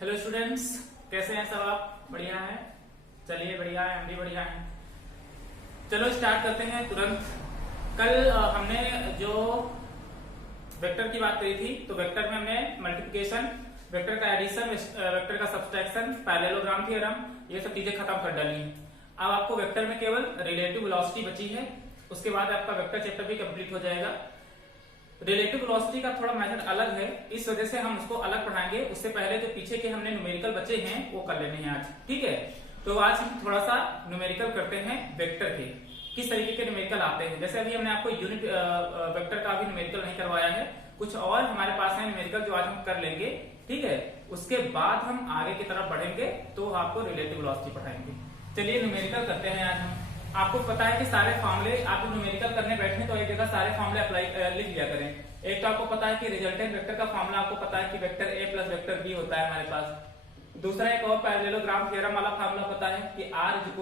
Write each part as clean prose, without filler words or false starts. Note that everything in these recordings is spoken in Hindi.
हेलो स्टूडेंट्स, कैसे हैं सब आप? बढ़िया हैं? चलिए बढ़िया है, हम भी बढ़िया हैं। चलो स्टार्ट करते हैं तुरंत। कल हमने जो वेक्टर की बात करी थी, तो वेक्टर में हमने मल्टीप्लिकेशन, वेक्टर का एडिशन, वेक्टर का सब्सट्रैक्शन, पैरेललोग्राम थ्योरम, ये सब चीजें खत्म कर डाली हैं। अब आपको वेक्टर में केवल रिलेटिव वेलोसिटी बची है, उसके बाद आपका वेक्टर चैप्टर भी कंप्लीट हो जाएगा। रिलेटिव वेलोसिटी का थोड़ा मेथड अलग है, इस वजह से हम उसको अलग पढ़ाएंगे। उससे पहले जो पीछे के हमने न्यूमेरिकल बचे हैं वो कर लेने हैं आज, ठीक है? तो आज हम थोड़ा सा न्यूमेरिकल करते हैं वेक्टर के, किस तरीके के न्यूमेरिकल आते हैं। जैसे अभी हमने आपको यूनिट वेक्टर का भी न्यूमेरिकल नहीं करवाया है, कुछ और हमारे पास है न्यूमेरिकल जो आज हम कर लेंगे, ठीक है? उसके बाद हम आगे की तरफ बढ़ेंगे तो आपको रिलेटिव वेलोसिटी पढ़ाएंगे। चलिए न्यूमेरिकल करते हैं आज हम। आपको पता है कि सारे फॉर्मूले, आप न्यूमेरिकल करने बैठे तो एक जगह सारे फॉर्मूले अप्लाई लिख लिया करें। एक तो आपको पता है कि रिजल्टेंट वेक्टर का फॉर्मूला आपको पता है कि vector A plus vector B होता है हमारे पास। दूसरा एक और पैरेललोग्राम थ्योरम वाला फॉर्मूला पता है कि r =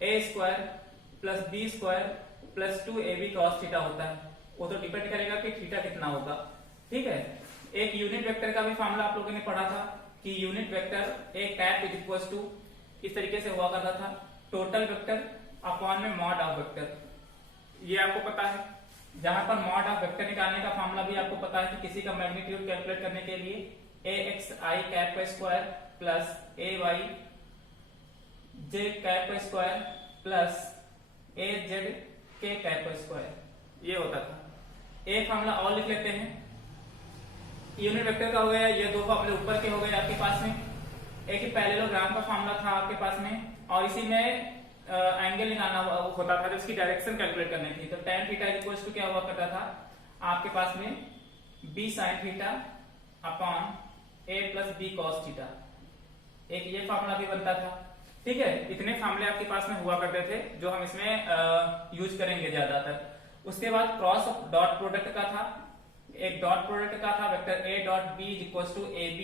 √a² plus b² plus 2ab cos theta होता है। वो तो डिपेंड करेगा कि थीटा कितना होगा, ठीक है? एक यूनिट वेक्टर का भी फॉर्मूला आप लोगों ने पढ़ा था कि यूनिट वेक्टर a कैप = इस तरीके से हुआ करता था, टोटल वेक्टर अपॉन में मॉड ऑफ वेक्टर। ये आपको पता है। जहां पर मॉड ऑफ वेक्टर निकालने का फॉर्मूला भी आपको पता है कि किसी का मैग्नीट्यूड कैलकुलेट करने के लिए axi कैप का square plus ay j cap का स्क्वायर प्लस az के कैप का स्क्वायर, ये होता था। एक फॉर्मूला और लिख लेते हैं, यूनिट वेक्टर का हो गया। ये दो फॉर्मूले ऊपर के हो गए आपके पास में। एक ही पैरेललोग्राम का फॉर्मूला था आपके पास में, और इसी में एंगल निकालना होता था जब इसकी डायरेक्शन कैलकुलेट करनी थी। तो tan थीटा इक्वल्स टू क्या हुआ करता था आपके पास में b sin theta upon a plus b cos theta. एक ये फॉर्मूला भी बनता था, ठीक है? इतने फॉर्मूले आपके पास में हुआ करते थे जो हम इसमें यूज करेंगे ज्यादातर। उसके बाद क्रॉस डॉट प्रोडक्ट का था, एक डॉट प्रोडक्ट का था vector a dot b equals to ab,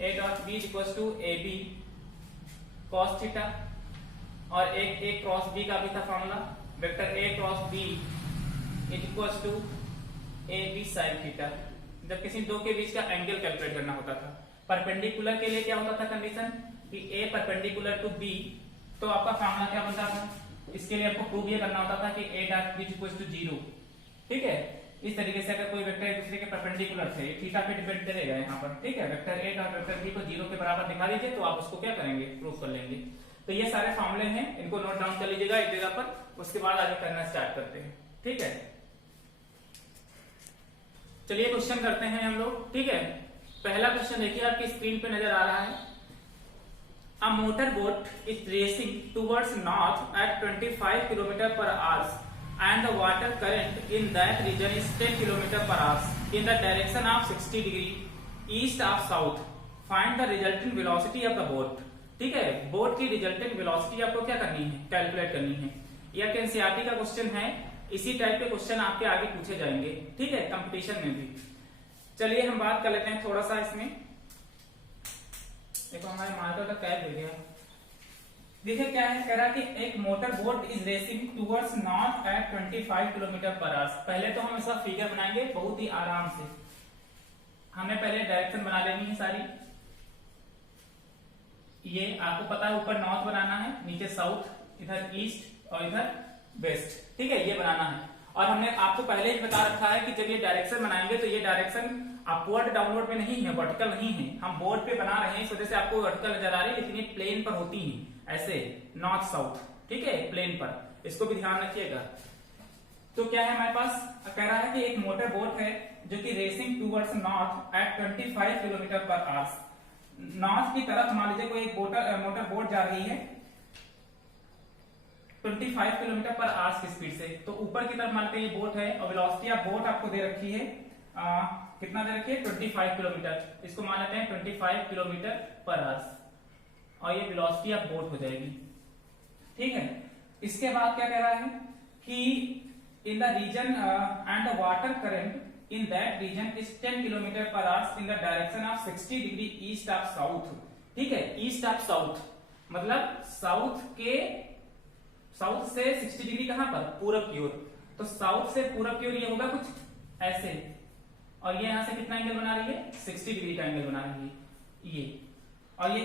a dot b equals to ab cos theta, और एक क्रॉस b का भी था formula, vector a cross b equals to ab sin theta. जब किसी दो के बीच का एंगल कैलकुलेट करना होता था। परपेंडिकुलर के लिए क्या होता था कंडीशन कि a परपेंडिकुलर टू b, तो आपका फॉर्मूला क्या बनता था? इसके लिए आपको प्रूव ये करना होता था कि a dot b equals to 0, ठीक है? इस तरीके से अगर कोई वेक्टर एक दूसरे के परपेंडिकुलर थे, थीटा पे डिपेंड करेगा यहाँ पर, ठीक है? Vector a dot vector b को 0 के बराबर दिखा दीजिए तो आप उसको क्या करेंगे? प्रूव कर लेंगे। तो ये सारे फॉर्मूले हैं, इनको नोट डाउन कर लीजिएगा एक जगह पर, उसके बाद आगे करना स्टार्ट करते हैं, ठीक है? चलिए क्वेश्चन करते हैं हम लोग, ठीक है? पहला क्वेश्चन देखिए आपकी स्क्रीन पे नजर आ रहा है। A motor boat is racing towards north at 25 km/h and the water current in that region is 10 km/h in the direction of 60 degree east of south. Find the resultant velocity of the boat. ठीक है? बोट की रिजल्टेंट वेलोसिटी आपको क्या करनी है? कैलकुलेट करनी है। यह एनसीईआरटी का क्वेश्चन है, इसी टाइप के क्वेश्चन आपके आगे पूछे जाएंगे, ठीक है? कंपटीशन में भी। चलिए हम बात कर लेते हैं थोड़ा सा इसमें। देखो हमारे मार्कर का कैप हो गया। देखिए क्या है, कह रहा है कि एक motor boat is racing towards north at 25 km/h। पहले तो हम ऐसा फिगर बनाएंगे बहुत ही आराम से। हमें पहले डायरेक्शन बना लेनी है सारी। ये आपको पता है ऊपर नॉर्थ बनाना है, नीचे साउथ, इधर ईस्ट और इधर वेस्ट, ठीक है? ये बनाना है। और हमने आपको पहले ही बता रखा है कि जब ये डायरेक्शन बनाएंगे तो ये डायरेक्शन अपवर्ड डाउनवर्ड में नहीं है, वर्टिकल नहीं है। हम बोर्ड पे बना रहे हैं, इस वजह से आपको वर्टिकल नजर आ रही है, लेकिन ये प्लेन पर होती है ऐसे, नॉर्थ साउथ, ठीक है? प्लेन पर, इसको भी ध्यान रखिएगा। तो क्या है हमारे पास, कह रहा है कि एक मोटर बोट है जो कि racing towards north at 25 km/h। North की तरफ मान लीजिए कोई एक मोटर बोट जा रही है 25 km/h की स्पीड से, तो ऊपर की तरफ मान लीजिए ये बोट है और वेलोसिटी ऑफ बोट आपको दे रखी है, कितना दे रखी है? 25 किलोमीटर। इसको मान लेते हैं 25 km/h, और ये वेलोसिटी ऑफ बोट हो जाएगी, ठीक है? इसके बाद क्या कह रहा है कि in the region and the water current in that region is 10 km/h in the direction of 60 degree east of south, ठीक है? ईस्ट ऑफ साउथ मतलब साउथ से 60 डिग्री कहां पर? पूरब की ओर। तो साउथ से पूरब की ओर ये होगा कुछ ऐसे, और ये यहाँ से कितना एंगल बना रही है, 60 डिग्री का एंगल बना रही है ये। और ये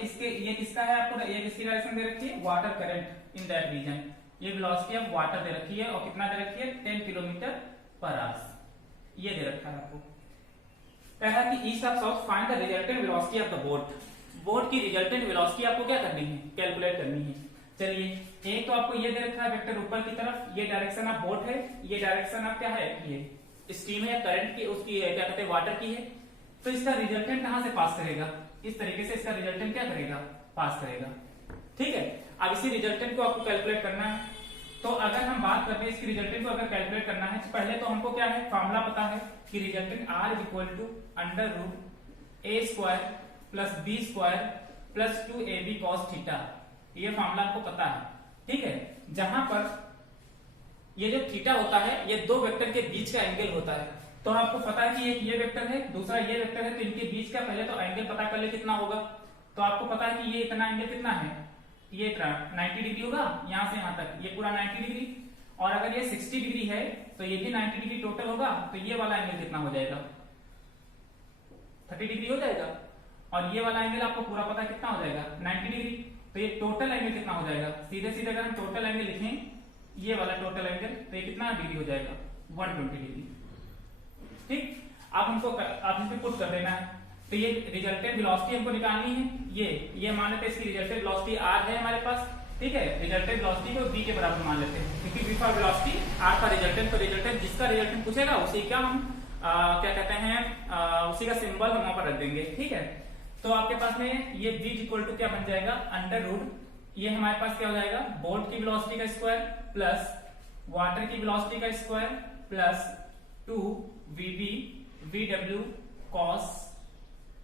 किसका है, आपको ये किसकी डायरेक्शन दे रखी है, water current in that region. ये वेलोसिटी ऑफ वाटर दे रखी है और कितना दे रखी है, 10 किलोमीटर पर आवर ये दे रखा है आपको। कह रहा है कि east of south find the resultant velocity of the boat. Boat की रिजल्टेंट वेलोसिटी आपको क्या करनी है, कैलकुलेट करनी है। चलिए एक तो आपको ये दे रखा है वेक्टर ऊपर की तरफ, ये डायरेक्शन ऑफ बोट है, ये डायरेक्शन ऑफ क्या है, ये स्टीम है या करंट की, उसकी क्या कहते हैं, वाटर की है। तो इसका रिजल्टेंट कहां से पास करेगा, इस तरीके से इसका रिजल्टेंट क्या करेगा, पास करेगा। ठीक है, अब इसी रिजल्टेंट को आपको कैलकुलेट करना है। तो अगर हम बात करते हैं इसकी रिजल्टेंट को अगर कैलकुलेट करना है, तो पहले तो हमको क्या है, फॉर्मूला पता है कि resultant R equal to under root A square plus B square plus 2ab cos theta. ये फॉर्मूला आपको पता है। ठीक है, जहां पर ये जो थीटा होता है ये दो वेक्टर के बीच का एंगल होता है। तो आपको पता है कि एक ये वेक्टर है, दूसरा ये वेक्टर है, तो इनके बीच का पहले तो एंगल पता कर ले कितना होगा। तो आपको पता है कि ये इतना एंगल कितना है, ये इतना 90 डिग्री होगा, यहां से यहां तक ये पूरा 90 डिग्री। और अगर ये 60 डिग्री है तो ये भी 90 डिग्री टोटल होगा, तो ये वाला एंगल कितना हो जाएगा, 30 डिग्री हो जाएगा। और ये वाला एंगल आपको पूरा पता है कितना हो जाएगा, 90 डिग्री। तो ये टोटल एंगल कितना हो जाएगा, सीधे सीधे अगर हम टोटल एंगल लिखें, ये वाला टोटल एंगल, तो ये कितना डिग्री हो जाएगा, 120 डिग्री। ठीक, अब हमको आप इसमें पुट कर देना है। तो ये रिजल्टेंट वेलोसिटी हमको निकालनी है। ये मान लेते हैं इसकी रिजल्टेंट वेलोसिटी r है हमारे पास। ठीक है, रिजल्टेंट वेलोसिटी को v के बराबर मान लेते हैं, क्योंकि v फॉर वेलोसिटी, r का रिजल्टेंट। तो रिजल्टेंट जिसका रिजल्टेंट पूछेगा उसी का हम क्या कहते हैं, उसी का सिंबल हम वहां पर रख देंगे। ठीक है, तो आपके पास में ये v इक्वल टू क्या बन जाएगा, अंडर रूट, ये हमारे पास क्या हो जाएगा, बोट की वेलोसिटी का स्क्वायर प्लस वाटर की वेलोसिटी का square plus 2vb vw cos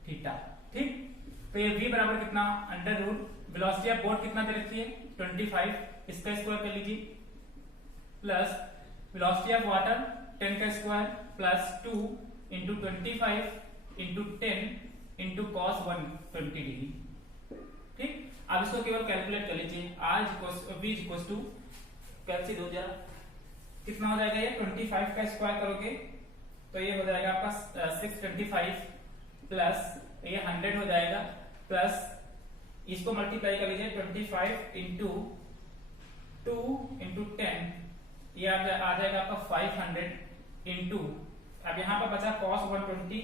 theta. ठीक, तो ये v बराबर कितना, under root velocity of boat कितना दे रखी है, 25, इसका स्क्वायर कर लीजिए, प्लस वेलोसिटी ऑफ वाटर 10 का square plus 2 into 25 into 10 into cos 120 degree. ठीक, अब इसको केवल कैलकुलेट कर लीजिए, v इक्वल टू कैलसी दो जरा, कितना हो जाएगा, ये 25 का स्क्वायर करोगे तो ये हो जाएगा आपका 625 प्लस ये 100 हो जाएगा, प्लस इसको मल्टीप्लाई कर लीजिए 25 इंटू 2 इंटू 10, ये आ जाएगा आपका 500 इंटू, अब यहाँ पर बचा cos 120,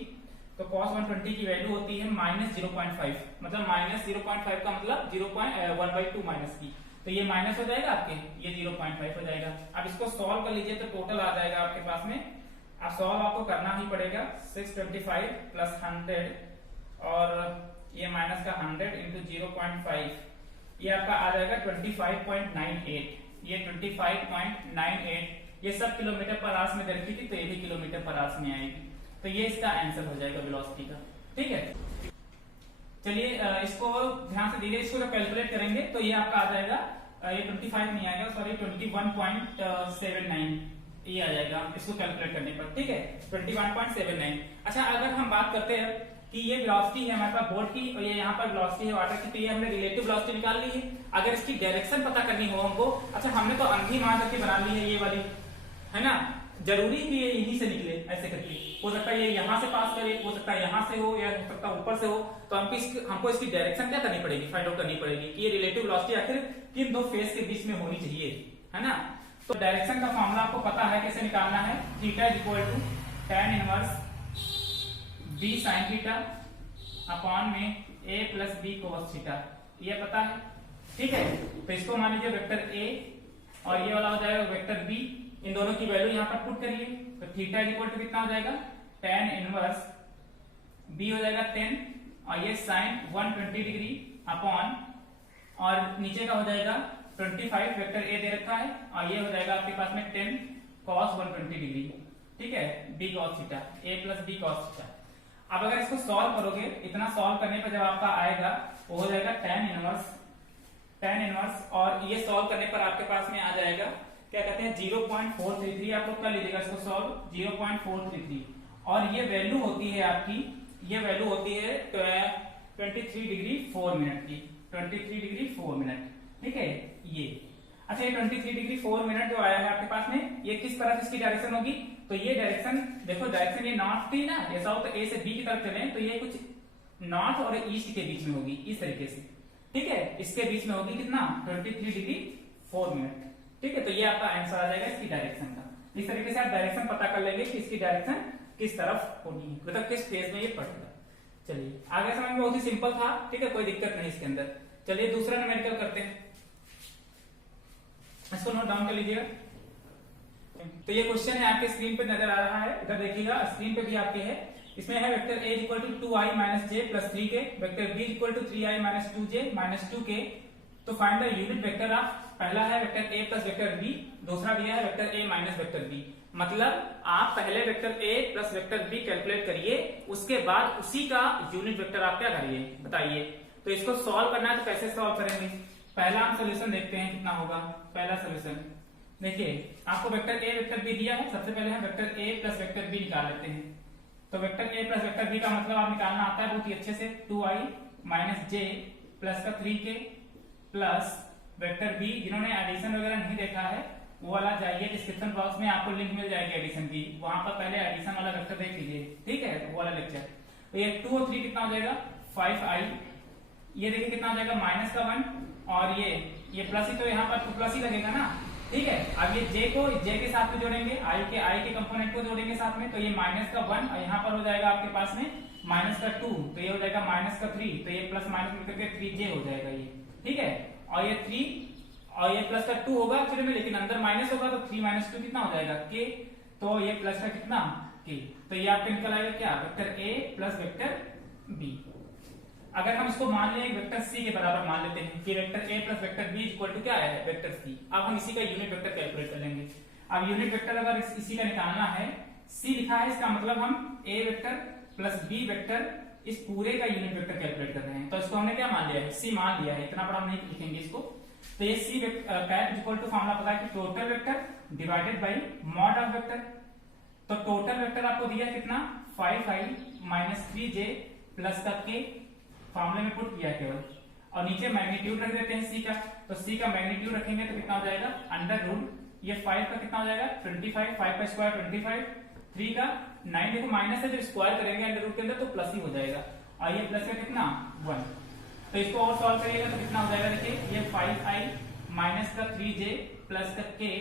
तो cos 120 की वैल्यू होती है -0.5, मतलब -0.5 का मतलब 1/2 माइनस की, तो ये माइनस हो जाएगा आपके, ये 0.5 हो जाएगा। अब इसको सॉल्व कर लीजिए तो टोटल आ जाएगा आपके पास में, अब सॉल्व आपको करना ही पड़ेगा, 625 प्लस 100 और ये माइनस का 100 इंटू 0.5, ये आपका आ जाएगा 25.98, ये 25.98, ये सब किलोमीटर पर आवर्स में दे रखी थी, तो ये भी किलोमीटर पर आवर्स में आएगी। तो ये इसका आंसर हो जाएगा वेलोसिटी का। ठीक है, चलिए इसको ध्यान से धीरे इसको कैलकुलेट करेंगे तो ये आपका आ जाएगा, ये 25 नहीं आएगा, सॉरी 21.79 ये आ जाएगा इसको कैलकुलेट करने पर। ठीक है, 21.79। अच्छा, अगर हम बात करते हैं कि ये वेलोसिटी है हमारे पास बोट की और ये यहाँ पर वेलोसिटी है वाटर की, तो ये हमने रिलेटिव वेलोसिटी निकाल ली है। अगर इसकी डायरेक्शन पता करनी हो हमको, अच्छा हमने तो अंधी मान रखी बना ली है ये वाली, है ना, जरूरी भी ये यहीं से निकले ऐसे करके, हो सकता है ये यहाँ से पास करे, हो सकता है यहाँ से हो, या हो सकता है ऊपर से हो, तो हमको इसकी डायरेक्शन क्या करनी पड़ेगी, फाइंड आउट करनी पड़ेगी कि ये रिलेटिव वेलोसिटी आखिर किन दो फेस के बीच में होनी चाहिए, है ना। तो डायरेक्शन का फॉर्मूला आपको पता है कैसे निकालना है, theta equal to tan inverse b sin theta upon में a plus b cos theta, ये पता है। ठीक है, तो इसको मान लीजिए वेक्टर a और ये वाला हो जाएगा वेक्टर b, इन दोनों की वैल्यू यहाँ पर पुट करिए, तो थीटा इक्वल टू कितना हो जाएगा, tan इनवर्स b हो जाएगा 10 और ये sin 120 डिग्री अपॉन, और नीचे का हो जाएगा 25 वेक्टर a दे रखा है, और ये हो जाएगा आपके पास में 10 cos 120 डिग्री। ठीक है, b cos theta, a plus b cos theta. अब अगर इसको सॉल्व करोगे, इतना सॉल्व करने पर जब आपका आएगा वो हो जाएगा tan इनवर्स, और ये सॉल्व करने पर आपके पास में आ जाएगा क्या कहते हैं 0.433, आप लोग कर लीजिएगा इसको सॉल्व, 0.433, और ये वैल्यू होती है आपकी, ये वैल्यू होती है 23 डिग्री 4 मिनट की, 23 डिग्री 4 मिनट। ठीक है, ये अच्छा, ये 23 डिग्री 4 मिनट जो आया है आपके पास में, ये किस तरह से इसकी डायरेक्शन होगी, तो ये डायरेक्शन देखो, डायरेक्शन ये नॉर्थ थी ना, ऐसा हो तो ए से बी की तरफ चले तो ये कुछ नॉर्थ और ईस्ट के बीच में होगी इस तरीके से, ठीक है। इसके बीच में होगी कितना 23 डिग्री 4 मिनट, ठीक है। तो ये आपका आंसर आ जाएगा इसकी डायरेक्शन का। इस तरीके से आप डायरेक्शन पता कर लेंगे कि इसकी डायरेक्शन किस तरफ होनी है, मतलब किस फेज में ये पड़ेगा। चलिए आगे समझ में बहुत ही सिंपल था, ठीक है, कोई दिक्कत नहीं इसके अंदर। चलिए दूसरा न्यूमेरिकल करते हैं, इसको नोट डाउन कर लीजिएगा। तो ये क्वेश्चन है आपके स्क्रीन पे नजर आ रहा है, इधर देखिएगा स्क्रीन पे भी आपके है। इसमें है vector a equal to 2i minus J plus 3k, vector b equal to 3i minus 2j minus 2k। तो find the unit vector of, पहला है vector a plus vector b, दूसरा दिया है vector a minus vector b। मतलब आप पहले vector a plus vector b calculate करिए, उसके बाद उसी का यूनिट वेक्टर आप क्या करिए बताइए। तो इसको सॉल्व करना है तो कैसे सॉल्व करेंगे, पहला हम सोल्यूशन देखते हैं कितना होगा। पहला सोल्यूशन देखिए, आपको वेक्टर a वेक्टर b दिया है, सबसे पहले हम vector a plus vector b निकाल लेते हैं। तो vector a plus vector b का मतलब आप निकालना आता है बहुत ही अच्छे से, 2i माइनस j प्लस का 3k प्लस वेक्टर b। जिन्होंने एडिशन वगैरह नहीं देखा है वो वाला जाइए डिस्क्रिप्शन बॉक्स में, आपको लिंक मिल जाएगी एडिशन की, वहां पर पहले एडिशन वाला वेक्टर देख लीजिए, ठीक है, वो वाला लेक्चर। तो ये 2 और 3 कितना हो जाएगा 5i, ये देखिए कितना हो जाएगा माइनस का 1, और ये प्लस ही, तो यहाँ पर प्लस ही लगेगा ना, ठीक है। अब ये j को j के साथ में जोड़ेंगे, i के कंपोनेंट को जोड़ेंगे साथ में, तो ये माइनस का 1 और यहाँ पर हो जाएगा आपके पास में माइनस का 2, तो ये हो जाएगा माइनस का 3, तो ये प्लस माइनस मिलकर के 3j हो जाएगा ये, ठीक है। और ये 3 और ये प्लस का 2 होगा एक्चुअली में, लेकिन अंदर माइनस होगा तो 3 माइनस 2 कितना हो जाएगा k, तो ये प्लस का कितना k, तो ये आपका निकल आएगा क्या vector a plus vector b। अगर हम इसको मान लें वेक्टर c के बराबर मान लेते हैं कि vector a plus vector b equal to क्या है वेक्टर c। अब हम इसी का यूनिट वेक्टर कैलकुलेट कर लेंगे। अब यूनिट वेक्टर अगर इसी का निकालना है, c लिखा है, इसका मतलब हम a vector plus b vector इस पूरे का यूनिट वेक्टर कैलकुलेट कर रहे हैं। तो इसको हमने क्या मान लिया है c मान लिया है, इतना बड़ा हम नहीं लिखेंगे इसको। तो ये c cap equal to formula पता है कि total vector divided by mod of vector. तो टोटल वेक्टर आपको दिया कितना 5i माइनस 3j प्लस का k, फॉर्मूले में पुट किया केवल, और नीचे मैग्नीट्यूड रख देते हैं c का। तो c का मैग्नीट्यूड रखेंगे तो कितना हो जाएगा अंडर रूट, ये 5 का कितना हो जाएगा 25, 5 का स्क्वायर 25, 3 का 9, देखो माइनस है, जब स्क्वायर करेंगे अंडर रूट के अंदर तो प्लस ही हो जाएगा, और ये प्लस का कितना 1। तो इसको और सॉल्व करिएगा तो कितना हो जाएगा, देखिए ये 5i माइनस का 3j प्लस का k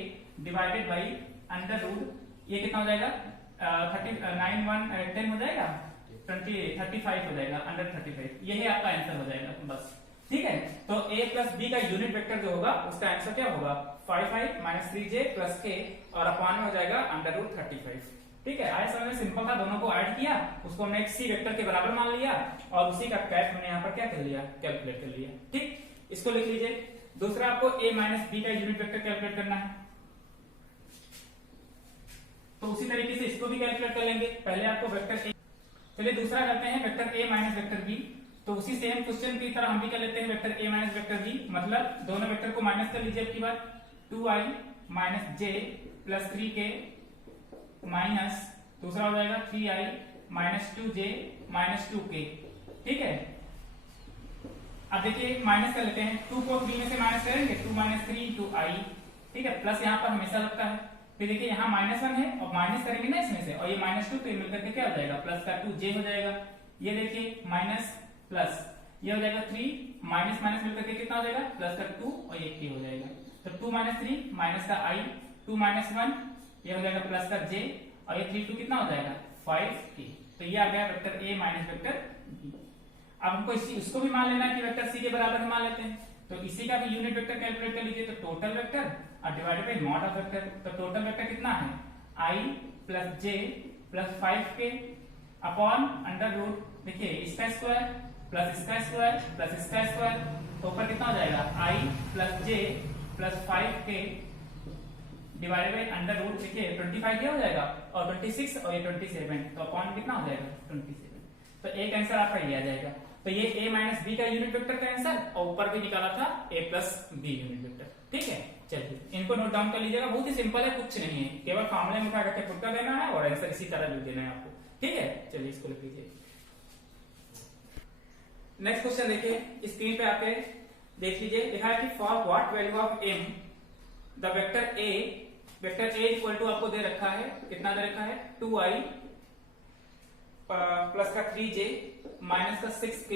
divided by under root, ये कितना हो जाएगा 9 1 10 हो जाएगा 35 हो जाएगा अंडर 35, यही आपका आंसर हो जाएगा बस, ठीक है। तो a प्लस b का यूनिट वेक्टर जो होगा उसका आंसर क्या होगा 5i minus 3j plus k और अपॉन में हो जाएगा अंडर रूट 35, ठीक है। आए समझ में सिंपल था, दोनों को ऐड किया, उसको हमने एक c वेक्टर के बराबर मान लिया और उसी का कैप हमने यहाँ पर क्या कर लिया कैलकुलेट कर लिया, ठीक। इसको लिख लीजिए। दूसरा आपको a माइनस b का यूनिट वेक्टर कैलकुलेट करना है, तो उसी तरीके से इसको भी कैलकुलेट कर लेंगे। पहले आपको वेक्टर a, चलिए दूसरा करते हैं vector a minus vector b। तो उसी सेम क्वेश्चन की तरह हम भी कर लेते हैं vector a minus vector b, मतलब दोनों वेक्टर को माइनस कर लीजिए। आपकी बात 2i minus j plus 3k minus दूसरा हो जाएगा 3i minus 2j minus 2k, ठीक है। अब देखिए माइनस कर लेते हैं, 2 को 3 में से माइनस करेंगे 2 माइनस 3 इंटू आई, ठीक है, प्लस यहाँ पर हमेशा लगता है। फिर देखिए यहाँ -1 है और माइनस करेंगे ना इसमें से, और ये -2 तो मिलकर के क्या हो जाएगा प्लस का 2j हो जाएगा। ये देखिए माइनस प्लस, ये हो जाएगा 3 माइनस माइनस मिलकर के कितना हो जाएगा प्लस का 2 और ये k हो जाएगा। तो 2 माइनस 3 माइनस का i, 2 माइनस 1 ये हो जाएगा प्लस का j और ये 3 2 कितना हो जाएगा 5k। तो ये आ गया vector a minus vector b। अब हमको इसको भी मान लेना है कि वेक्टर c के बराबर हम मान लेते हैं, तो इसी का भी यूनिट वेक्टर कैलकुलेट कर लीजिए। तो टोटल वेक्टर और divided by mod of vector, तो टोटल वेक्टर कितना है i plus j plus 5k upon under root, देखिए इसका स्क्वायर प्लस इसका स्क्वायर प्लस इसका स्क्वायर, तो ऊपर कितना हो जाएगा i plus j plus 5k divided by under root, देखिए 25 ये हो जाएगा और 26 और ये 27, तो अपॉन कितना हो जाएगा 27। तो एक आंसर आपका ये आ जाएगा। तो ये a माइनस b का यूनिट वेक्टर का आंसर, और ऊपर भी निकाला था a plus b unit vector, ठीक है। चलिए इनको नोट डाउन कर लीजिएगा, बहुत ही सिंपल है, कुछ नहीं है, केवल फॉर्मूले में उठा करके पुट कर देना है और आंसर इसी तरह लिख देना है आपको, ठीक है। चलिए इसको लिख लीजिए। नेक्स्ट क्वेश्चन देखिए, स्क्रीन पे आके देख लीजिए, लिखा है कि for what value of m the vector a vector A equal to आपको दे रखा है, कितना दे रखा है 2i प्लस का 3j माइनस का 6k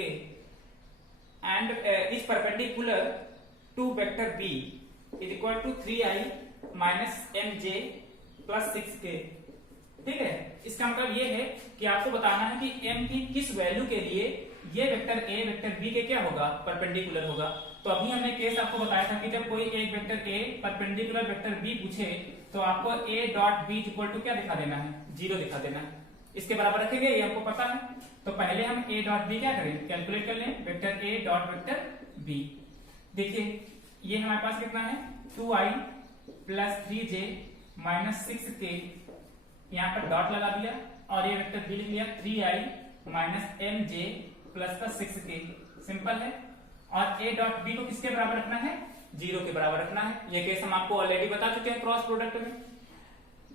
and is perpendicular to vector b is equal to 3i minus mj plus 6k। ठीक है, इसका मतलब ये है कि आपको बताना है कि m की किस वैल्यू के लिए ये वेक्टर a वेक्टर b के क्या होगा, परपेंडिकुलर होगा। तो अभी हमने केस आपको बताया था कि जब कोई एक vector a perpendicular vector b पूछे तो आपको a dot b equal to क्या दिखा देना है, 0 दिखा देना है। इसके बराबर रखेंगे, ये हमको पता है। तो पहले हम a डॉट b क्या करें, कैलकुलेट कर लें vector a dot vector b। देखिए ये हमारे पास कितना है 2i plus 3j minus 6k, यहाँ पर डॉट लगा दिया और ये वेक्टर b लिख लिया 3i माइनस mj प्लस का 6k। सिंपल है। और a डॉट b को किसके बराबर रखना है, 0 के बराबर रखना है। ये केस हम आपको ऑलरेडी बता चुके हैं क्रॉस प्रोडक्ट में।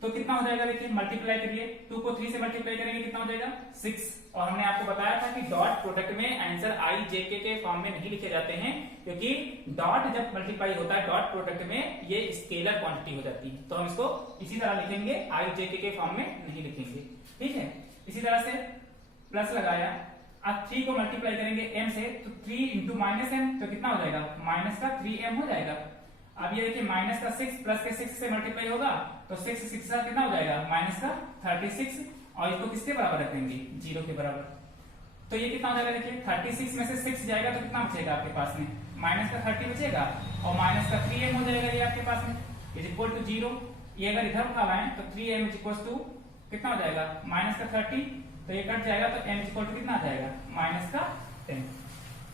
तो कितना हो जाएगा, देखिए मल्टीप्लाई करिए, 2 को 3 से मल्टीप्लाई करेंगे कितना हो जाएगा 6। और हमने आपको बताया था कि डॉट प्रोडक्ट में आंसर आई जे के फॉर्म में नहीं लिखे जाते हैं, क्योंकि डॉट जब मल्टीप्लाई होता है डॉट प्रोडक्ट में ये स्केलर क्वांटिटी हो जाती है। तो हम इसको इसी तरह लिखेंगे, आई जे के फॉर्म में नहीं लिखेंगे। ठीक है, इसी तरह से प्लस लगाया, अब 3 को मल्टीप्लाई करेंगे m से, तो 3 इंटू माइनस m तो कितना हो जाएगा, माइनस का 3m हो जाएगा। अब ये देखिए माइनस का 6 प्लस के 6 से मल्टीप्लाई होगा तो 6 का कितना हो जाएगा, माइनस का 36। और इसको किसके बराबर रखेंगे, 0 के बराबर। तो ये कितना हो जाएगा, देखिए 36 में से 6 जाएगा तो कितना बचेगा आपके पास में, माइनस का 30 बचेगा और माइनस का 3m हो जाएगा ये आपके पास में इज इक्वल टू 0। ये अगर इधर उठा लाएं तो 3m इज इक्वल टू कितना हो जाएगा, माइनस का 30, तो ये कट जाएगा तो m इज इक्वल टू कितना आ जाएगा, माइनस का 10।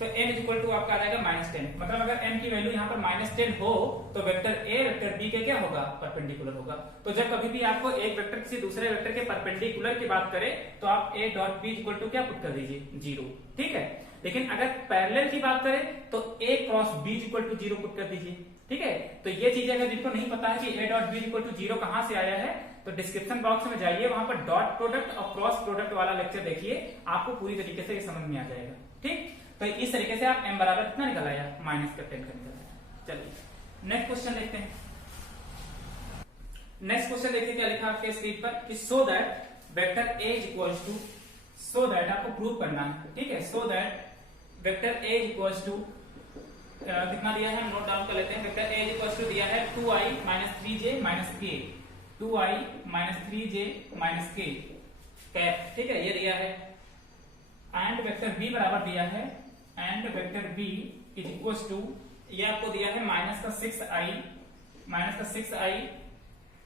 तो m इज इक्वल टू आपका आ जाएगा -10। मतलब अगर m की वैल्यू यहाँ पर -10 हो तो वेक्टर a वेक्टर b के क्या होगा, परपेंडिकुलर होगा। तो जब कभी भी आपको एक वेक्टर किसी दूसरे वेक्टर के परपेंडिकुलर की बात करे तो आप a dot b equal to क्या पुट कर दीजिए, 0। ठीक है, लेकिन अगर पैरेलल की बात करें तो a cross b equal to 0 put कर दीजिए। ठीक है, तो ये चीजें अगर जिनको नहीं पता है कि a dot b equal to 0 कहां से आया है तो डिस्क्रिप्शन बॉक्स में जाइए, वहां पर डॉट प्रोडक्ट और क्रॉस प्रोडक्ट वाला लेक्चर देखिए, आपको पूरी तरीके से ये समझ में आ जाएगा। ठीक, तो इस तरीके से आप m बराबर कितना निकल आया, -10 का निकल आया। चलिए नेक्स्ट क्वेश्चन देखते हैं। नेक्स्ट क्वेश्चन देखिए क्या लिखा आपके स्क्रीन पर कि so that vector a equals to, so that आपको प्रूव करना है। ठीक है, so that vector a equals to कितना दिया है, हम नोट डाउन कर लेते हैं। वेक्टर a इक्वल्स टू दिया है 2i minus 3j minus k, 2i minus 3j minus k cap. ठीक है, ये दिया है। एंड वेक्टर b बराबर दिया है, and vector b is equal to, ये आपको दिया है माइनस का 6i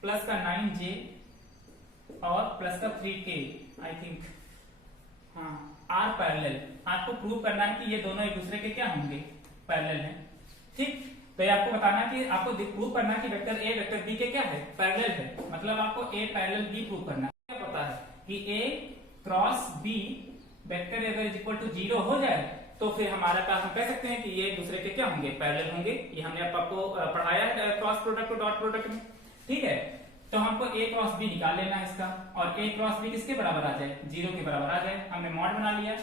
प्लस का 9j और प्लस का 3k आई थिंक, हाँ आर पैरेलल। आपको प्रूव करना है कि ये दोनों एक दूसरे के क्या होंगे, पैरेलल हैं। ठीक, तो ये आपको बताना है कि आपको प्रूव करना है कि वेक्टर a वेक्टर b के क्या है, पैरेलल है। मतलब आपको a पैरेलल b प्रूव करना है। क्या पता है कि a क्रॉस b वेक्टर अगर इज इक्वल टू 0 हो जाए तो फिर हमारा पास हम कह सकते हैं कि ये एक दूसरे के क्या होंगे, पैरेलल होंगे। ये हमने आपको पढ़ाया है क्रॉस प्रोडक्ट और डॉट प्रोडक्ट में। ठीक है, तो हमको a क्रॉस b निकाल लेना है इसका, और a क्रॉस b किसके बराबर आ जाए, 0 के बराबर आ जाए। हमने मॉड बना लिया,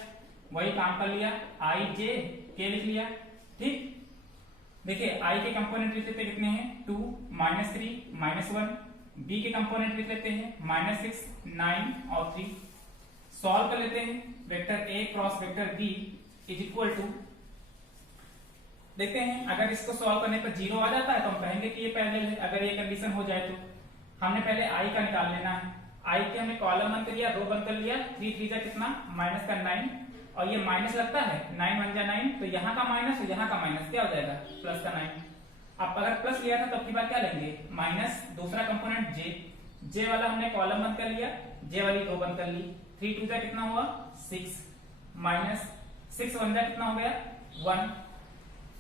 वही काम कर लिया, i j k लिख लिया। ठीक, देखिए i के कंपोनेंट लिख लेते कितने हैं, 2 -3 -1, b के कंपोनेंट लिख लेते हैं -6 9 और 3। सॉल्व कर लेते हैं, vector a cross vector b is equal to, देखते हैं अगर इसको सॉल्व करने पर 0 आ जाता है तो हम कहेंगे कि ये पैरेलल है। अगर ये कंडीशन हो जाए तो हमने पहले i का निकाल लेना है। i के हमने कॉलम बंद कर लिया, रो बंद कर लिया, 3 3 कितना माइनस का 9, और ये माइनस लगता है, 9 1 जा 9, तो यहाँ का माइनस और यहाँ का माइनस क्या हो जाएगा, प्लस का 9। अब अगर प्लस लिया था तो अब की बार क्या लेंगे, माइनस, दूसरा कंपोनेंट j वाला हमने कॉलम बंद कर लिया, j वाली रो बंद कर ली। 3 2 कितना हुआ 6, माइनस 6 1 कितना हो गया 1,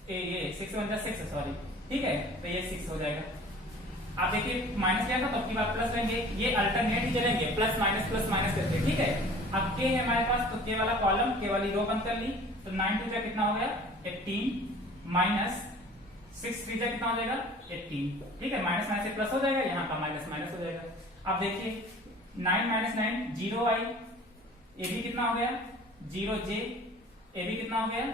ये 6 1 6 सॉरी। ठीक है, तो ये 6 हो जाएगा। आप देखिए माइनस लिया था तो अब की बार प्लस लेंगे, ये अल्टरनेट ही चलेंगे, प्लस माइनस करके। ठीक है, अब k है हमारे पास तो k वाला कॉलम, k वाली रो बंद कर ली, तो 9 2 कितना हो गया 18, माइनस 6 3 कितना हो जाएगा 18। ठीक है, माइनस माइनस से प्लस हो जाएगा, यहाँ का माइनस माइनस हो जाएगा। अब देखिए 9 - 9 0 आई, ये भी कितना हो गया 0 j, ये भी कितना हो गया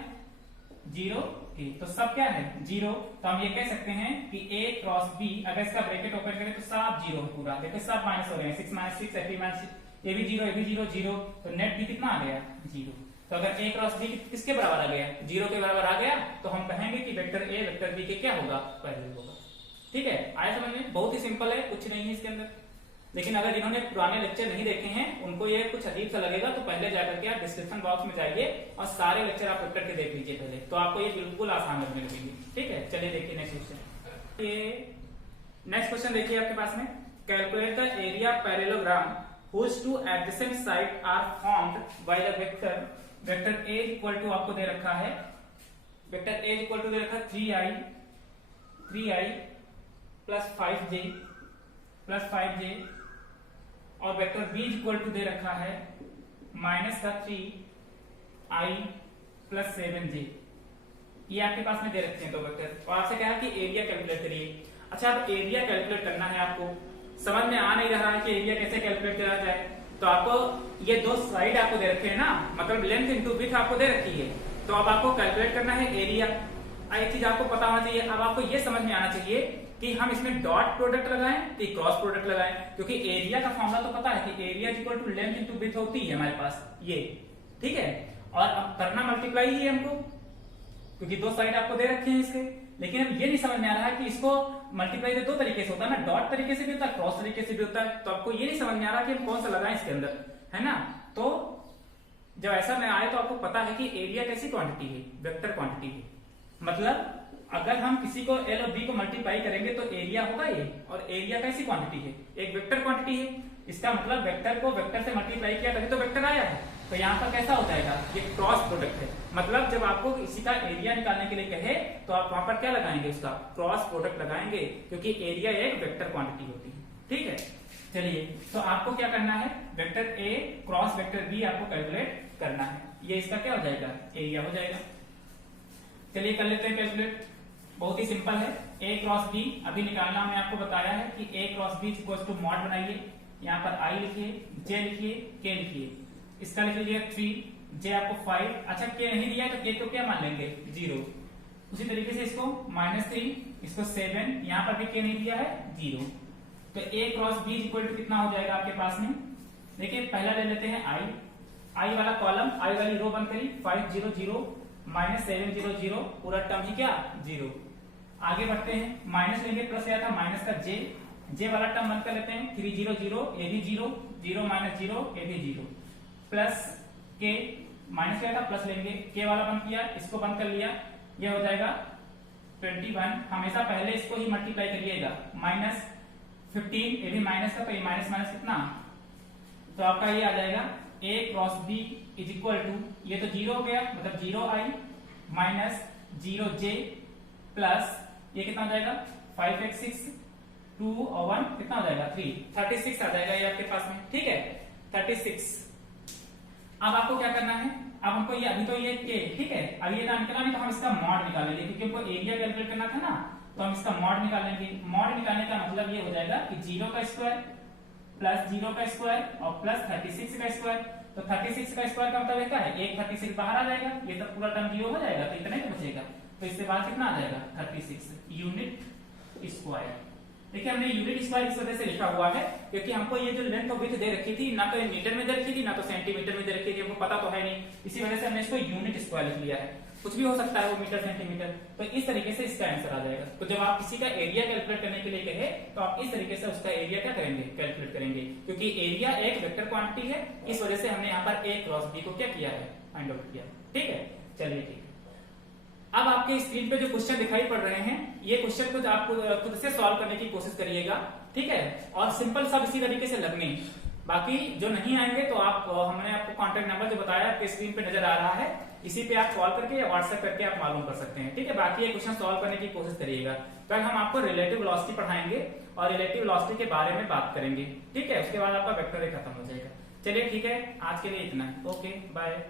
0 k। ओके, तो सब क्या है 0। तो हम ये कह सकते हैं कि A क्रॉस B, अगर इसका ब्रैकेट ओपन करें तो सब 0 है पूरा। देखो सब माइनस हो रहे हैं, 6 माइनस 6 AP माइनस ये भी 0, ये भी 0 0, तो नेट भी कितना आ गया 0। तो अगर A क्रॉस B किसके बराबर आ गया 0 के बराबर आ गया, तो हम कहेंगे कि वेक्टर A वेक्टर B के क्या होगा पैरेलल होगा। ठीक है, आया समझ में? बहुत ही सिंपल है, कुछ नहीं है इसके अंदर। लेकिन अगर जिन्होंने पुराने लेक्चर नहीं देखे हैं उनको ये कुछ अजीब सा लगेगा, तो पहले जाकर के आप डिस्क्रिप्शन बॉक्स में जाइए और सारे लेक्चर आप उठ करके देख लीजिए पहले, तो आपको ये बिल्कुल आसान लगने लगेगी। ठीक है, चलिए देखिए नेक्स्ट क्वेश्चन। ये नेक्स्ट क्वेश्चन देखिए आपके पास में, calculate the area parallelogram whose two adjacent sides are formed by the vector A equal to आपको दे रखा है, वेक्टर A इक्वल टू दे रखा है 3i प्लस 5j और वेक्टर B इक्वल टू दे रखा है माइनस का 3i प्लस 7j। ये आपके पास में दे रखे हैं दो वेक्टर, और आपसे कहा कि एरिया कैलकुलेट करिए। अच्छा, अब एरिया कैलकुलेट करना है, आपको समझ में आ नहीं रहा है कि एरिया कैसे कैलकुलेट करा जाए, तो आपको ये दो साइड आपको दे रखे हैं ना, मतलब लेंथ इनटू विड्थ आपको दे रखी है, तो अब आपको कैलकुलेट करना है एरिया। एक चीज आपको पता होना चाहिए, अब आपको ये समझ में आना चाहिए कि हम इसमें डॉट प्रोडक्ट लगाएं कि क्रॉस प्रोडक्ट लगाएं, क्योंकि एरिया का फॉर्मूला तो पता है कि area equal to length into width होती है हमारे पास ये। ठीक है, और अब करना मल्टीप्लाई ही है हमको, क्योंकि दो साइड आपको दे रखे हैं इसके। लेकिन अब ये नहीं समझ में आ रहा है कि इसको मल्टीप्लाई तो दो तरीके से होता है ना, डॉट तरीके से भी होता है, क्रॉस तरीके से भी होता है, तो आपको ये नहीं समझ में आ रहा कि हम कौन सा लगाएं इसके अंदर, है ना। तो जब ऐसा में आए तो आपको पता है कि एरिया कैसी क्वांटिटी है, वेक्टर क्वांटिटी है। मतलब अगर हम किसी को L और B को मल्टीप्लाई करेंगे तो एरिया होगा ये, और एरिया कैसी क्वांटिटी है, एक वेक्टर क्वांटिटी है। इसका मतलब वेक्टर को वेक्टर से मल्टीप्लाई किया तभी तो वेक्टर आया है। तो यहाँ पर कैसा हो जाएगा, ये क्रॉस प्रोडक्ट है। मतलब जब आपको किसी का एरिया निकालने के लिए कहे तो आप वहां पर क्या लगाएंगे, उसका क्रॉस प्रोडक्ट लगाएंगे, क्योंकि एरिया एक वेक्टर क्वांटिटी होती है। ठीक है, चलिए तो आपको क्या करना है, vector A cross vector B आपको कैलकुलेट करना है। ये इसका क्या हो जाएगा, एरिया हो जाएगा। चलिए कर लेते हैं कैलकुलेट, बहुत ही सिंपल है। A क्रॉस B अभी निकालना हमने आपको बताया है कि A cross B equal to mod बनाइए, यहाँ पर I लिखिए, J लिखिए, K लिखिए। इसका लिख लीजिए 3, J आपको 5। अच्छा K नहीं दिया है तो K को क्या मान लेंगे 0। उसी तरीके से इसको -3, इसको 7, यहाँ पर भी K नहीं दिया है 0। तो A cross B equal to कितना हो जाएगा आपके पास में, देखिए पहला ले लेते हैं I वाला कॉलम, I वाली रो बंद करी, 5 0 0 -7 0 0, पूरा टर्म ही क्या 0। आगे बढ़ते हैं, माइनस लेंगे, प्लस आया था माइनस का J वाला टर्म बंद कर लेते हैं, 3 0 0, ये भी 0 0 -0, ये भी 0, प्लस K माइनस किया था, प्लस लेंगे, K वाला बंद किया, इसको बंद कर लिया, ये हो जाएगा 21। हमेशा पहले इसको ही मल्टीप्लाई करिएगा, -15, ये भी माइनस का, तो ये माइनस माइनस कितना, तो आपका ये आ जाएगा A cross B is equal to, ये तो 0 हो गया, मतलब 0i माइनस 0j प्लस ये कितना हो जाएगा 5x6, 2 और 1 कितना हो जाएगा 3, 36 आ जाएगा ये आपके पास में। ठीक है, 36। अब आपको क्या करना है, अब हमको ये अभी तो ये K, ठीक है, अब ये ना निकाला नहीं तो हम इसका मॉड निकाल लेंगे, क्योंकि हमको एरिया कैलकुलेट करना था ना, तो हम इसका मॉड निकाल लेंगे। मॉड निकालने का मतलब ये हो जाएगा कि 0 का स्क्वायर प्लस 0 का स्क्वायर और प्लस 36 का स्क्वायर। तो 36 का स्क्वायर का मतलब क्या है, एक 36 बाहर आ जाएगा, ये तो पूरा टर्म 0 हो जाएगा, तो इतना ही तो बचेगा। तो इससे बाद कितना आ जाएगा 36 यूनिट स्क्वायर। देखिए हमने यूनिट स्क्वायर इस वजह से लिखा हुआ है क्योंकि हमको ये जो लेंथ और विड्थ दे रखी थी, ना तो ये मीटर में दे रखी थी, ना तो सेंटीमीटर में दे रखी थी, हमको पता तो है नहीं, इसी वजह से हमने इसको यूनिट स्क्वायर लिख लिया है। कुछ भी हो सकता है वो मीटर सेंटीमीटर, तो इस तरीके से इसका आंसर आ जाएगा। तो जब आप किसी का एरिया कैलकुलेट करने के लिए कहे तो आप इस तरीके से उसका एरिया क्या करेंगे, कैलकुलेट करेंगे, क्योंकि एरिया एक वेक्टर क्वांटिटी है, इस वजह से हमने यहाँ पर A क्रॉस B को क्या किया है, फाइंड आउट किया। ठीक है, चलिए ठीक है। अब आपके स्क्रीन पे जो क्वेश्चन दिखाई पड़ रहे हैं, ये क्वेश्चन को आप खुद से सॉल्व करने की कोशिश करिएगा, ठीक है, और सिंपल सब इसी तरीके से लगने। बाकी जो नहीं आएंगे तो आप, हमने आपको कॉन्टेक्ट नंबर जो बताया आपके स्क्रीन पे नजर आ रहा है, इसी पे आप कॉल करके या व्हाट्सएप करके आप मालूम कर सकते हैं। ठीक है, बाकी ये क्वेश्चन सॉल्व करने की कोशिश करिएगा। कल हम आपको रिलेटिव वेलोसिटी पढ़ाएंगे और रिलेटिव वेलोसिटी के बारे में बात करेंगे। ठीक है, उसके बाद आपका वेक्टर खत्म हो जाएगा। चलिए ठीक है, आज के लिए इतना है। Okay, bye.